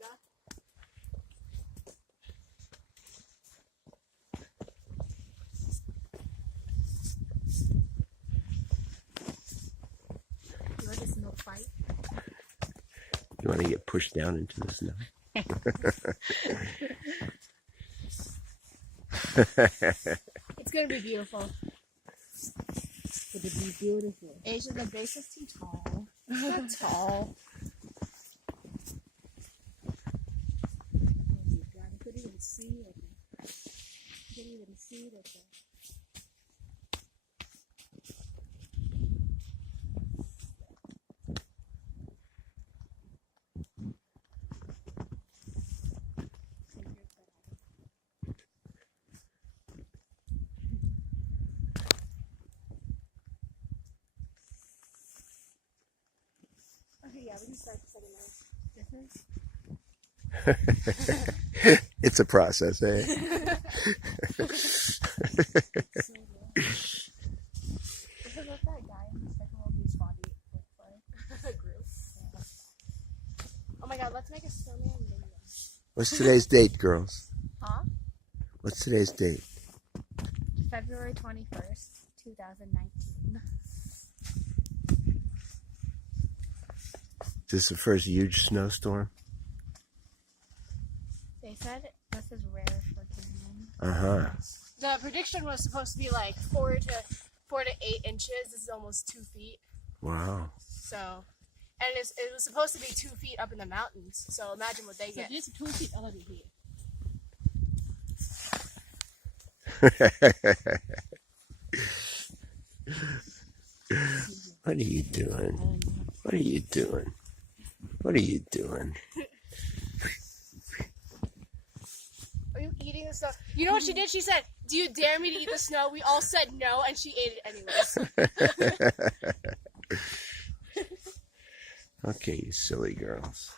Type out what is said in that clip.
yoga. You want a snow fight? You want to get pushed down into the snow? It's gonna be beautiful. It'll be beautiful. Asia, the base is too tall. Not tall. Oh my God, I couldn't even see it. I couldn't even see it. Okay, yeah, we can start the second nose. It's a process, eh? This is what that guy in the second world news body looks like. Group. Yeah. Oh my god, let's make a snowman video. What's today's date, girls? Huh? What's today's date? February 21st, 2019. Is this the first huge snowstorm? They said this is rare for Kingman. Uh-huh. The prediction was supposed to be like 4 to 8 inches. This is almost 2 feet. Wow. So, and it was supposed to be 2 feet up in the mountains. So imagine what they So get. this 2 feet already here. What are you doing? What are you doing? What are you doing? Are you eating the snow? You know what she did? She said, "Do you dare me to eat the snow?" We all said no, and she ate it anyways. Okay, you silly girls.